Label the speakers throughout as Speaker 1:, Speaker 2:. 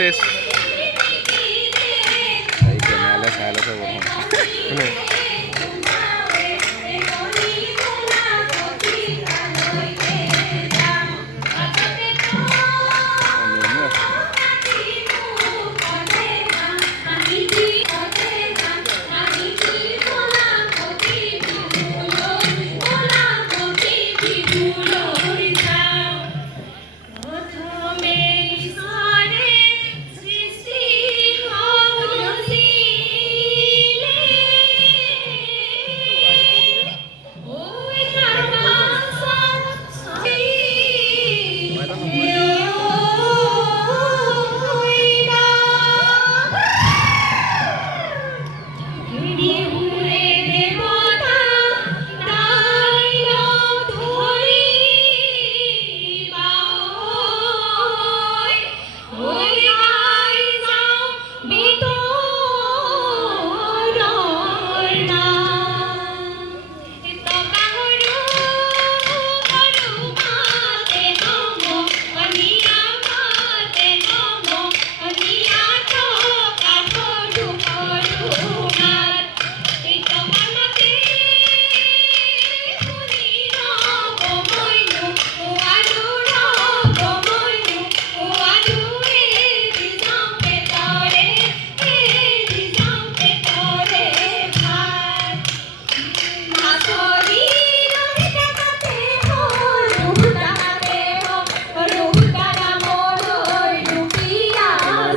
Speaker 1: es Ahí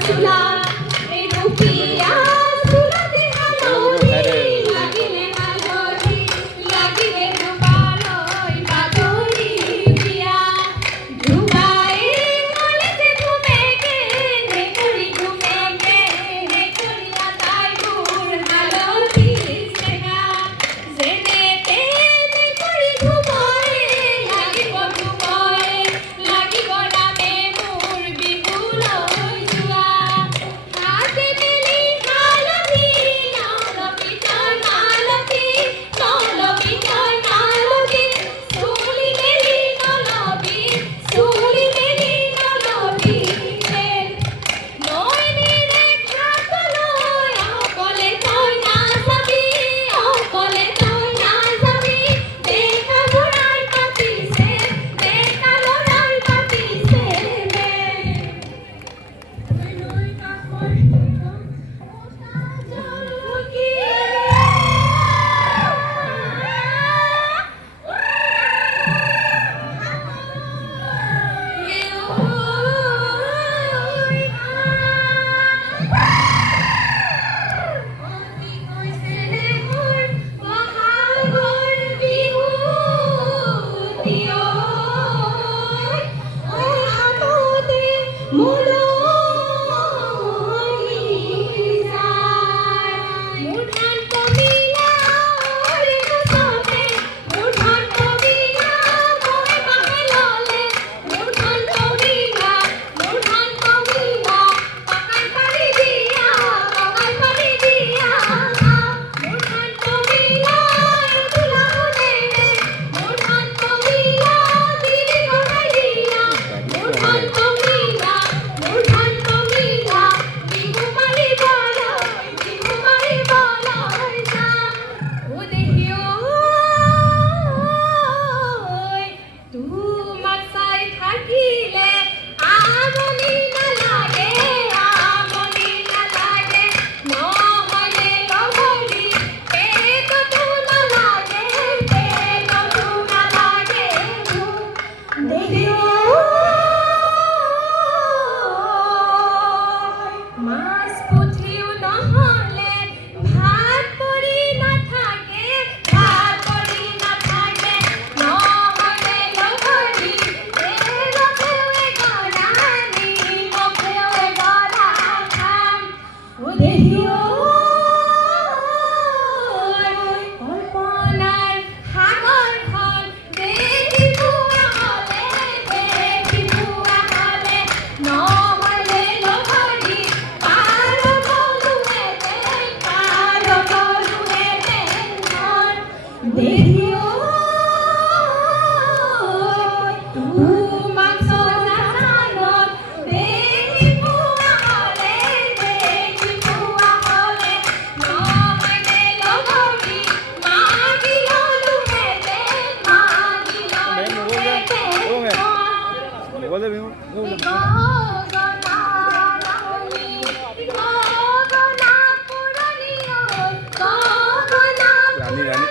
Speaker 2: Yeah.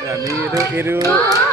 Speaker 2: हामी हेऱ्यो हेऱ्यो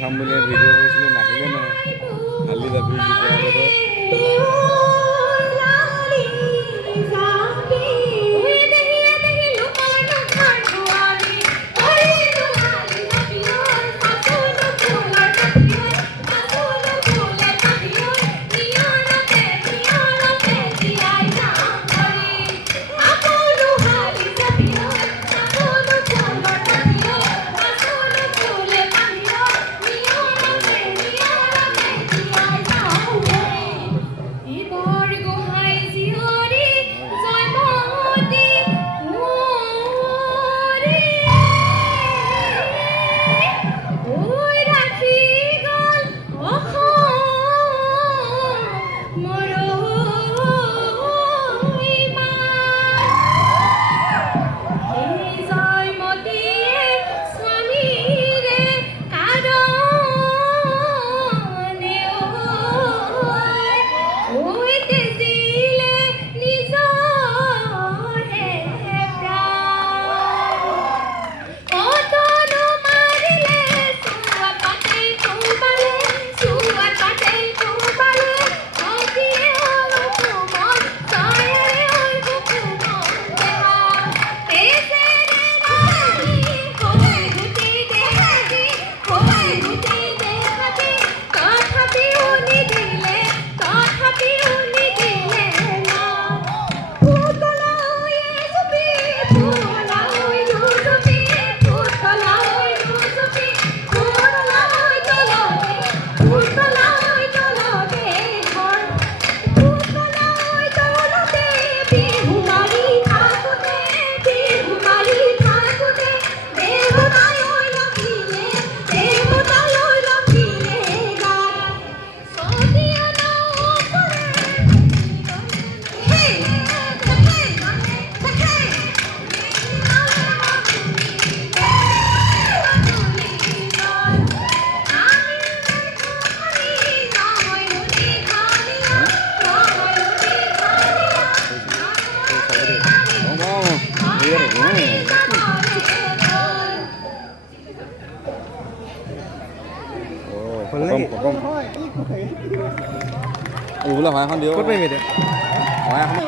Speaker 1: পঠাম বুলি ভিডিঅ' কৰিছিলোঁ নাহিলে নহয় খালি যাবি Ủa là hoa không điếu. Cốt bê mệt đấy. Hoa